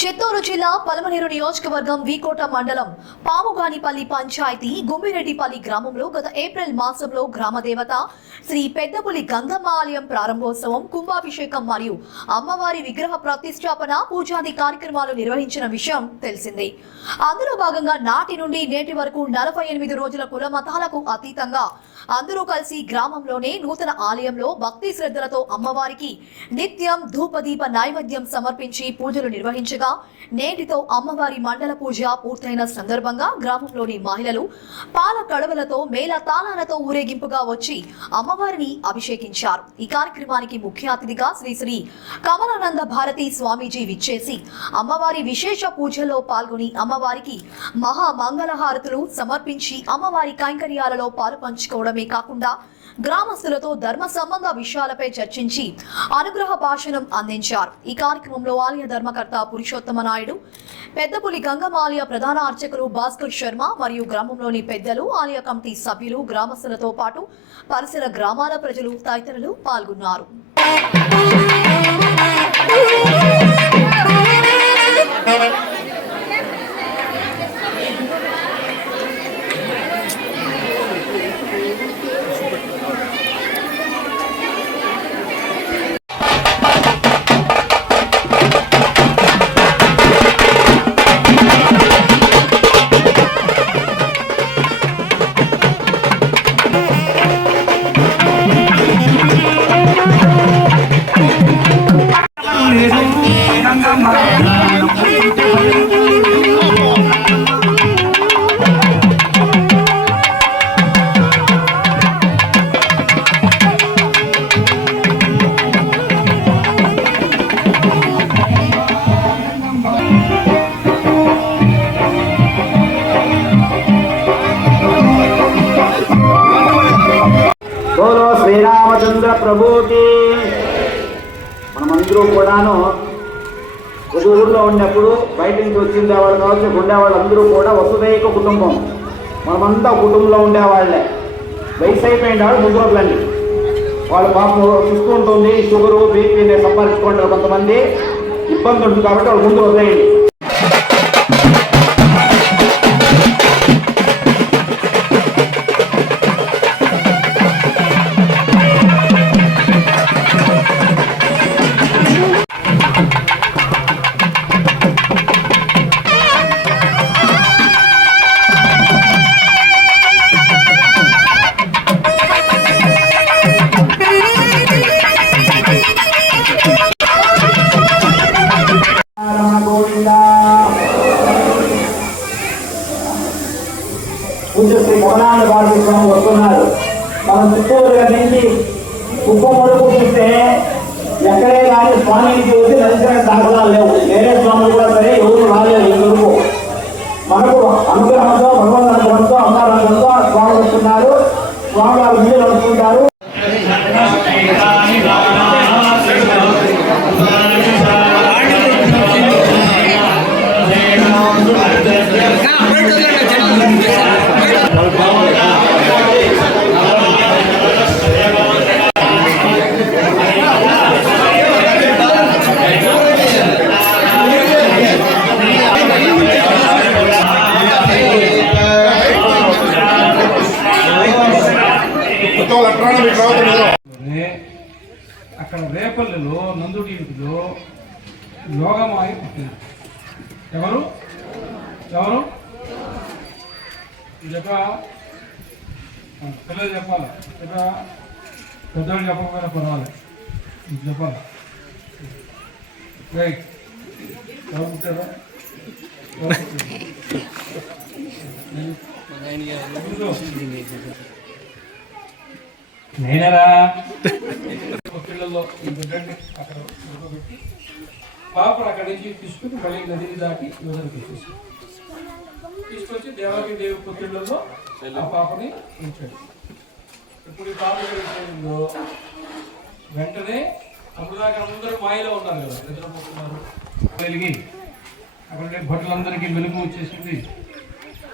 చిత్తూరు జిల్లా పలమనేరు నియోజకవర్గం వీకోట మండలం పాముగానిపల్లి పంచాయతీ గుమ్మిరెడ్డిపల్లి గ్రామంలో గత ఏప్రిల్ మాసంలో గ్రామదేవత శ్రీ పెద్దపులి గంగమ్మ ఆలయం ప్రారంభోత్సవం, కుంభాభిషేకం మరియు అమ్మవారి విగ్రహ ప్రతిష్టాపన పూజాది కార్యక్రమాలు నిర్వహించిన విషయం తెలిసిందే. అందులో భాగంగా నాటి నుండి నేటి వరకు 48 రోజుల కుల మతాలకు అతీతంగా అందరూ కలిసి గ్రామంలోనే నూతన ఆలయంలో భక్తి శ్రద్ధలతో అమ్మవారికి నిత్యం ధూపదీప నైవేద్యం సమర్పించి పూజలు నిర్వహించగా నేటితో అమ్మవారి మండల పూజ పూర్తయిన సందర్భంగా గ్రామంలోని మహిళలు పాల కడవలతో మేళ తాళాలతో ఊరేగింపుగా వచ్చి అమ్మవారిని అభిషేకించారు. ఈ కార్యక్రమానికి ముఖ్య అతిథిగా శ్రీ కమలానంద భారతి స్వామీజీ విచ్చేసి అమ్మవారి విశేష పూజల్లో పాల్గొని అమ్మవారికి మహా మంగళహారతులు సమర్పించి అమ్మవారి కైంకర్యాలలో పాలు పంచుకోవడమే కాకుండా గ్రామస్తులతో ధర్మ సంబంధ విషయాలపై చర్చించి అనుగ్రహ భాషణం అందించారు. ఈ కార్యక్రమంలో ఆలయ ధర్మకర్త పురుషోత్తమ నాయుడు, పెద్దపులి గంగమ్మ ఆలయ ప్రధాన అర్చకులు భాస్కర్ శర్మ మరియు గ్రామంలోని పెద్దలు, ఆలయ కమిటీ సభ్యులు, గ్రామస్తులతో పాటు పరిసర గ్రామాల ప్రజలు తదితరులు పాల్గొన్నారు. శ్రీరామచంద్ర ప్రభుకి మనమందరూ కూడాను ఒక ఊళ్ళో ఉన్నప్పుడు బయట నుంచి వచ్చిండే వాళ్ళు కావచ్చు, ఉండేవాళ్ళు అందరూ కూడా వసుదైక కుటుంబం. మనమంతా కుటుంబంలో ఉండేవాళ్ళే. వయసు అయిపోయిన వాళ్ళు ముందు రోజులండి, వాళ్ళ పాపం చూస్తూ ఉంటుంది, షుగరు బీపీ సంపాదించుకుంటారు, కొంతమంది ఇబ్బంది ఉంటుంది కాబట్టి వాళ్ళు ముందు వదిలేయండి. పూజ శ్రీ కమలానంద భారతి స్వామి వస్తున్నారు. మన చిత్తూరు నుంచి కుప్పమడుపు చూస్తే ఎక్కడే కానీ స్వామిని చూసి నడిచిన దాఖలాలు లేవు. వేరే స్వాములు కూడా సరే ఎవరు రాలేదు. ఇందుకు మనకు అనుగ్రహంతో, భగవంతు అనుగ్రహంతో, అమ్మారంగంతో స్వామి వస్తున్నారు. స్వామి వారు మీరు నడుచుకుంటారు. అక్కడ రేపల్లిలో నందుడి ఇంటిలో యోగమాయ పుట్టింది. ఎవరు ఎవరు చెప్ప పిల్లలు చెప్పాలి, పెద్దవాళ్ళు చెప్పకపోయినా పర్వాలేదు, చెప్పాలి. రైట్, ఎవరు పుట్టారా? నేనరా పిల్లల్లో అక్కడ పెట్టి పాపను అక్కడి నుంచి తీసుకుని మళ్ళీ నదిని దాటి యువతకి తీసుకొచ్చి దేవాలయ దేవి పుత్రులలో ఆ పాపని ఉంచాడు. ఇప్పుడు ఈ పాప విషయంలో వెంటనే అప్పటిదాకా అందరూ మాయలో ఉన్నారు కదా, నిద్రపోతున్నారు. వెలిగి అక్కడ భటులందరికీ వెలుగు వచ్చేసింది.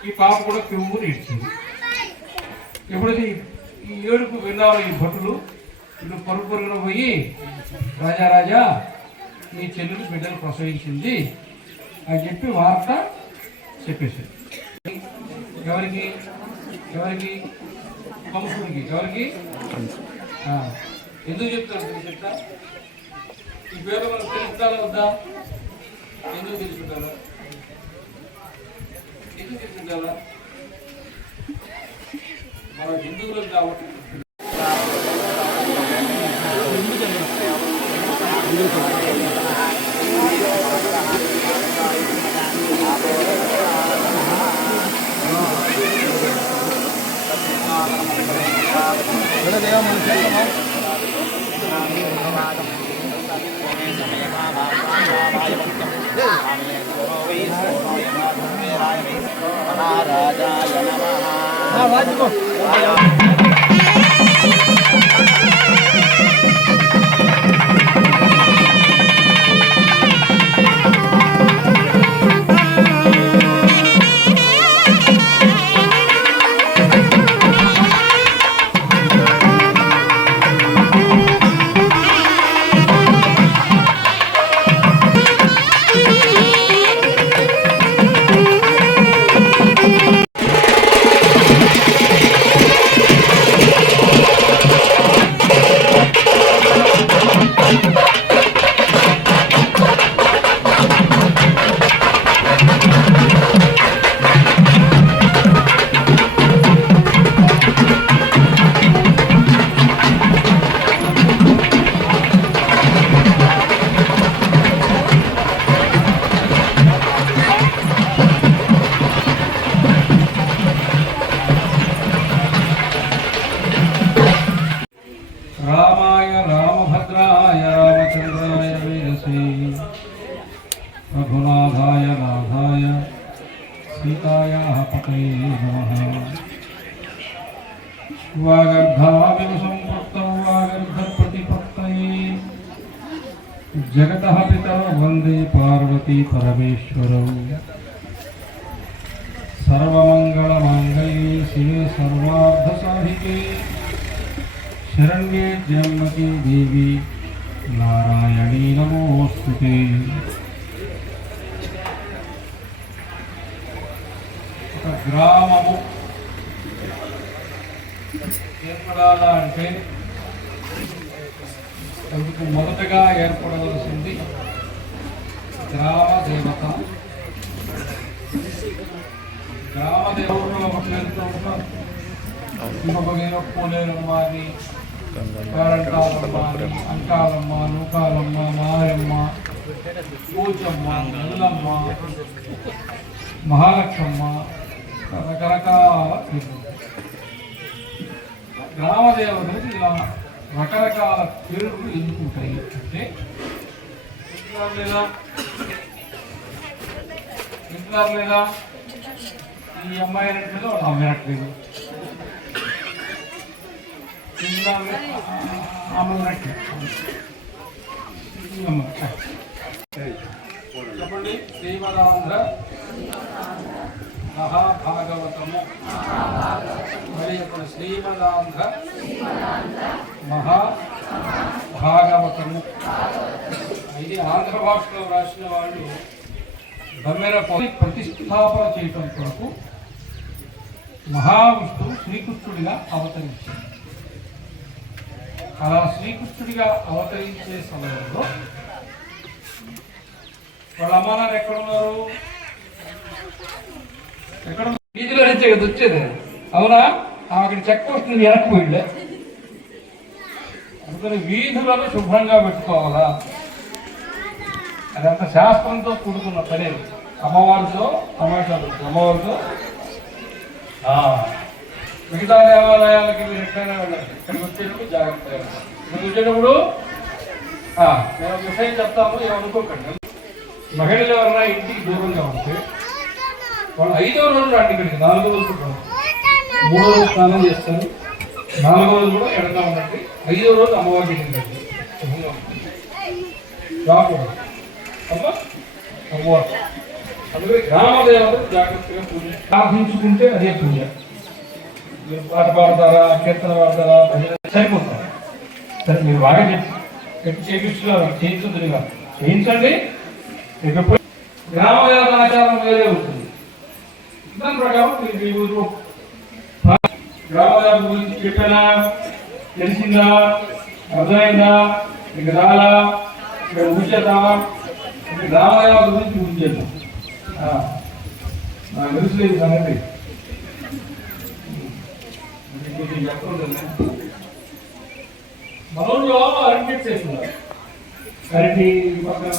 ఈ పాప కూడా కివ్వు నేర్చింది. ఎప్పుడైతే ఈ ఏడుపు విన్నారు ఈ భటులు, ఇప్పుడు పరుగున పోయి రాజా నీ చెల్లెలు బిడ్డలు ప్రసవించింది, అని చెప్పి వార్త చెప్పేసాడు. ఎవరికి ఎవరికి కంసుడికి. ఎవరికి? ఎందుకు చెప్తాడు చెప్తా? ఈ పేరు మనకు తెలుసుకోవాలా వద్దా? ఎందుకు తెలుసుకుంటారా? ఎందుకు తెలుసుకుంటారా? మన హిందువులు కాబట్టి. రామాయ రామభద్రాయ రామచంద్రాయ వేదసే రఘునాథాయ నాథాయ సీతాయాః పతయే నమః. వాగర్ధావివ సంపృక్తం వాగర్ధప్రతిపత్తయే జగతః పితరౌ వందే పార్వతీ పరమేశ్వరౌ. సర్వమంగళమాంగళ్యే శివే సర్వార్థసాధికే శరణ్యే త్ర్యంబకే దేవి నారాయణీ నమోస్తుతే. ఒక గ్రామము ఏర్పడాలా అంటే అందుకు మొదటగా ఏర్పడవలసింది గ్రామ దేవత. గ్రామ దేవుడు ఒక పేరుతో ఉంటారు. ఇంకొక పోలేరమ్మ అని, పేరంటాలమ్మ అని, అంకాలమ్మ, నూకాలమ్మ, మాయమ్మ, పూచమ్మ, నల్లమ్మ, మహాలక్ష్మమ్మ, రకరకాల పేర్లు. గ్రామదేవతలు ఇలా రకరకాల పేర్లు ఎన్నుకుంటాయి. అంటే వింటున్నారు లేదా? ఈ అమ్మాయి అనట్లేదు, వాళ్ళ అమ్మాయి అనట్లేదు, చెప్పండి. శ్రీమదాంధ్ర మహాభాగవతము. మరి ఇప్పుడు శ్రీమదాంధ్ర మహాభాగవతము ఇది ఆంధ్ర భాషలో రాసిన వాళ్ళు బమ్మెరపల్లి ప్రతిష్టాపన చేయటం కొరకు మహావిష్ణువు శ్రీకృష్ణుడిగా అవతరించాడు. అలా శ్రీకృష్ణుడిగా అవతరించే సమయంలో వాళ్ళ అమ్మ నాన్న ఎక్కడున్నారు? ఎక్కడ? వీధిలో నుంచే కదా వచ్చేది. అవునా? అక్కడ చెక్క వస్తుంది, వెనక్కిపోయిండే. అందుకని వీధులను శుభ్రంగా పెట్టుకోవాలా. అదంతా శాస్త్రంతో కూడుకున్న పని. అమ్మవారితో సమాచారం, అమ్మవారితో మిగతా దేవాలయాలకి మీరు ఎక్కడైనా వెళ్ళండి. ఇక్కడికి వచ్చేటప్పుడు జాగ్రత్తగా ఇక్కడికి వచ్చేటప్పుడు నేను ఒక విషయం చెప్తాము, ఏమనుకోకండి. మహిళలు ఎవరైనా ఇంటికి దూరంగా ఉంటే వాళ్ళు 5వ రోజు రండి ఇక్కడికి. 4వ రోజు 3వ రోజు స్నానం చేస్తారు, 4వ రోజు కూడా ఎడతా ఉండండి, 5వ రోజు అమ్మవారి రండి. రాకూడదు అమ్మా అమ్మవారు. అందుకని గ్రామదేవతలు జాగ్రత్తగా పూజ ప్రార్థించుకుంటే అదే పూజ. మీరు పాట పాడతారా, కీర్తన పాడతారా, భజన సరిపోతారు. సరే మీరు బాగా చెప్పి చేయించున్నారు, చేయించుంది చేయించండి. గ్రామ దేవత ఆచారం వేరే ఉంటుంది. దాని ప్రకారం మీ ఊరు గ్రామ దేవత గురించి చెప్పానా, తెలిసిందా, అర్థమైందా, మీకు రాలా, ఇక్కడ ఉంచేద్దామా, గ్రామ దేవత గురించి ఉంచేద్దాం. నాకు తెలుసులేదు సంగతి. మనోళ్ళు అరిటి చేస్తున్నారు. అరటి పక్కన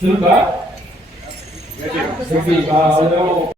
చురుక